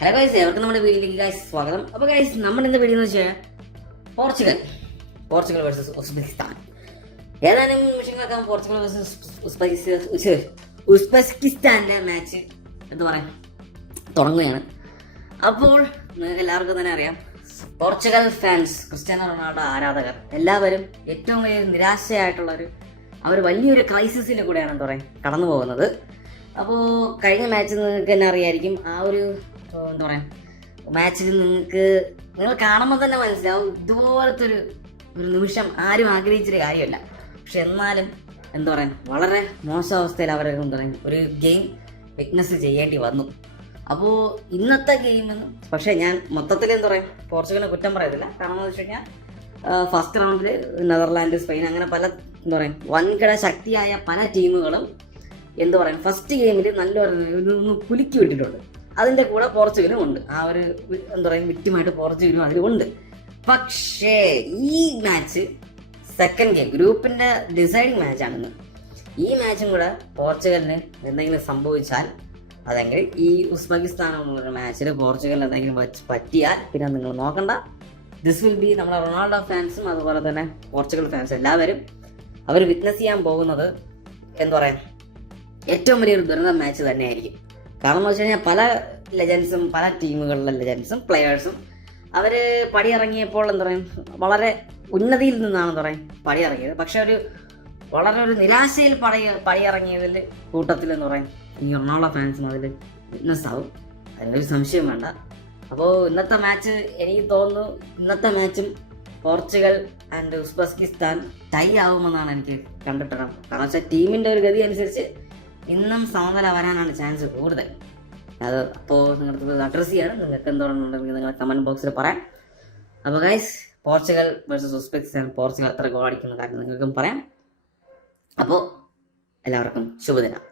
Hello guys, എവർക്കും നമ്മുടെ വീഡിയോയിലേക്ക് guys സ്വാഗതം. അപ്പോൾ ഗൈസ്, നമ്മുടെ ഇന്നത്തെ വീഡിയോ എന്ന് വെച്ചാൽ പോർച്ചുഗൽ വേഴ്സസ് ഉസ്ബെക്കിസ്ഥാൻ. ഏതാനും നിമിഷങ്ങളൊക്കെ പോർച്ചുഗൽ വേഴ്സസ് ഉസ്ബെക്കിസ്ഥാന്റെ മാച്ച് എന്താ പറയാ തുടങ്ങുകയാണ്. അപ്പോൾ നിങ്ങൾക്ക് എല്ലാവർക്കും തന്നെ അറിയാം, പോർച്ചുഗൽ ഫാൻസ്, ക്രിസ്ത്യാനോ റൊണാൾഡോ ആരാധകർ എല്ലാവരും ഏറ്റവും വലിയ അവർ വലിയൊരു ക്രൈസിസിൽ കൂടെയാണ് എന്താ പറയുക കടന്നു പോകുന്നത്. അപ്പോൾ കഴിഞ്ഞ മാച്ച് നിങ്ങൾക്ക് തന്നെ അറിയായിരിക്കും. ആ ഒരു എന്താ പറയുക മാച്ചിൽ നിങ്ങൾ കാണുമ്പോൾ തന്നെ മനസ്സിലാവും, ഇതുപോലത്തെ ഒരു നിമിഷം ആരും ആഗ്രഹിച്ചൊരു കാര്യമല്ല. പക്ഷെ എന്നാലും എന്താ പറയുക വളരെ മോശം അവസ്ഥയിൽ അവർ എന്താ പറയുക ഒരു ഗെയിം വിറ്റ്നസ് ചെയ്യേണ്ടി വന്നു. അപ്പോൾ ഇന്നത്തെ ഗെയിമെന്ന് പക്ഷേ ഞാൻ മൊത്തത്തിൽ എന്താ പറയുക പോർച്ചുഗലിനെ കുറ്റം പറയത്തില്ല. കാരണം എന്ന് വെച്ച് കഴിഞ്ഞാൽ ഫസ്റ്റ് റൗണ്ടിൽ നെതർലാൻഡ്, സ്പെയിൻ അങ്ങനെ പല എന്താ പറയുക വൻകിട ശക്തിയായ പല ടീമുകളും എന്താ പറയുക ഫസ്റ്റ് ഗെയിമിൽ നല്ലൊരു കുലുക്കി വിട്ടിട്ടുണ്ട്. അതിൻ്റെ കൂടെ പോർച്ചുഗലും ഉണ്ട്. ആ ഒരു എന്താ പറയുക വിക്റ്റിമായിട്ട് പോർച്ചുഗലും അതിലുണ്ട്. പക്ഷേ ഈ മാച്ച് സെക്കൻഡ് ഗെയിം ഗ്രൂപ്പിൻ്റെ ഡിസൈഡിങ് മാച്ചാണെന്ന്. ഈ മാച്ചും കൂടെ പോർച്ചുഗലിന് എന്തെങ്കിലും സംഭവിച്ചാൽ, അതെങ്കിൽ ഈ ഉസ്ബെക്കിസ്ഥാൻ എന്നുള്ള മാച്ചിൽ പോർച്ചുഗലിന് എന്തെങ്കിലും പറ്റിയാൽ പിന്നെ നിങ്ങൾ നോക്കണ്ട. ദിസ് വിൽ ബി നമ്മുടെ റൊണാൾഡോ ഫാൻസും അതുപോലെ തന്നെ പോർച്ചുഗൽ ഫാൻസ് എല്ലാവരും അവർ വിറ്റ്നസ് ചെയ്യാൻ പോകുന്നത് എന്താ പറയുക ഏറ്റവും വലിയൊരു ദുരന്ത മാച്ച് തന്നെയായിരിക്കും. കാരണം എന്ന് വെച്ച് കഴിഞ്ഞാൽ പല ലെജൻസും പല ടീമുകളിലെ ലെജൻസും പ്ലെയേഴ്സും അവർ പടിയിറങ്ങിയപ്പോൾ എന്താ പറയുക വളരെ ഉന്നതിയിൽ നിന്നാണ് എന്താ പറയുക പടിയിറങ്ങിയത്. പക്ഷെ വളരെ ഒരു നിരാശയിൽ പടിയിറങ്ങിയതിൽ കൂട്ടത്തിൽ എന്ന് പറയും ഈ റൊണാൾഡോ ഫാൻസിന് അതിൽ വിറ്റ്നസ് ആവും, അതിനൊരു സംശയം വേണ്ട. അപ്പോൾ ഇന്നത്തെ മാച്ച് എനിക്ക് തോന്നുന്നു ഇന്നത്തെ മാച്ചും പോർച്ചുഗൽ ആൻഡ് ഉസ്ബെക്കിസ്ഥാൻ ടൈ ആവുമെന്നാണ് എനിക്ക് കണ്ടിട്ടുള്ളത്. കാരണം വെച്ചാൽ ടീമിൻ്റെ ഒരു ഗതി അനുസരിച്ച് ഇന്നും സമനില വരാനാണ് ചാൻസ് കൂടുതൽ. അത് അപ്പോൾ നിങ്ങൾക്ക് അഡ്രസ് ചെയ്യാണ്. നിങ്ങൾക്ക് എന്തുകൊണ്ടുണ്ടെങ്കിൽ നിങ്ങൾ കമൻറ്റ് ബോക്സിൽ പറയാം. അപ്പോൾ guys, Portugal versus Uzbekistan Portugal എത്ര ഗോൾ അടിക്കുന്ന കാര്യം നിങ്ങൾക്കും പറയാം. അപ്പോൾ എല്ലാവർക്കും ശുഭദിനം.